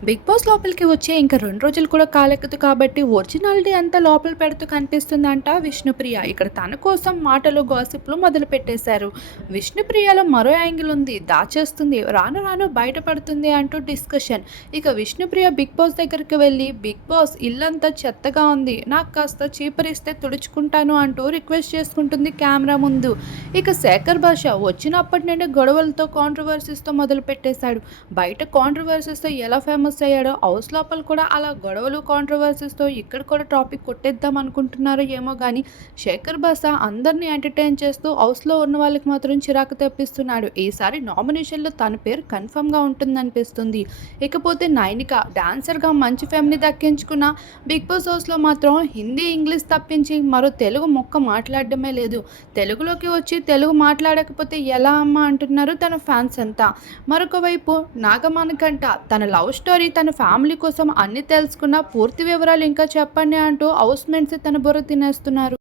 Big boss లోపలికి వచ్చి ఇంక 2 రోజులు కూడా కాలెక్కదు కాబట్టి ఒరిజినాలిటీ అంతా లోపల పెడుతూ కనిపిస్తుందంట విష్ణుప్రియ. ఇక్కడ తన కోసం మాటలు, గాసిప్‌లు మొదలుపెట్టేశారు. విష్ణుప్రియలో మరో యాంగిల్ ఉంది. దాచేస్తుంది. రాను రాను బయటపడుతుంది అంటూ డిస్కషన్. ఇక విష్ణుప్రియ బిగ్ బాస్ దగ్గరికి వెళ్లి, బిగ్ బాస్ ఇల్లంతా చెత్తగా ఉంది. నాకు కాస్త చీపురిస్తే తుడుచుకుంటాను అంటూ రిక్వెస్ట్ చేసుకుంటుంది కెమెరా ముందు. ఇక శేఖర్ భాష వచ్చినప్పటి నుండి గొడవలతో, కాంట్రోవర్సీస్‌తో మొదలుపెట్టేశాడు. బయట కాంట్రోవర్సీస్‌తో ఎలా ఫేమస్ అయ్యాడో హౌస్ లోపల కూడా అలా గొడవలు, కాంట్రోవర్సీస్‌తో ఇక్కడ కూడా టాపిక్ కొట్టేద్దాం అనుకుంటున్నారో ఏమో గానీ శేఖర్ భాష అందరిని ఎంటర్‌టైన్ చేస్తూ హౌస్‌లో ఉన్న వాళ్ళకి మాత్రం చిరాకు తెప్పిస్తున్నాడు. ఈసారి నామినేషన్‌లో తన పేరు కన్ఫర్మ్‌గా ఉంటుందనిపిస్తుంది. ఇకపోతే నైనిక డాన్సర్‌గా మంచి ఫేమ్‌ని దక్కించుకున్న బిగ్ బాస్ హౌస్‌లో మాత్రం హిందీ, ఇంగ్లీష్ తప్పించి మరో తెలుగు ముక్క మాట్లాడడమే లేదు. తెలుగులోకి వచ్చి తెలుగు మాట్లాడకపోతే ఎలా అమ్మా అంటున్నారు తన ఫ్యాన్స్ అంతా. మరొక వైపు నాగమణికంఠ తన లవ్ స్టోరీ, తన ఫ్యామిలీ కోసం అన్నీ తెలుసుకున్న పూర్తి వివరాలు ఇంకా చెప్పండి అంటూ హౌస్ మేట్స్ తన బుర్ర తినేస్తున్నారు.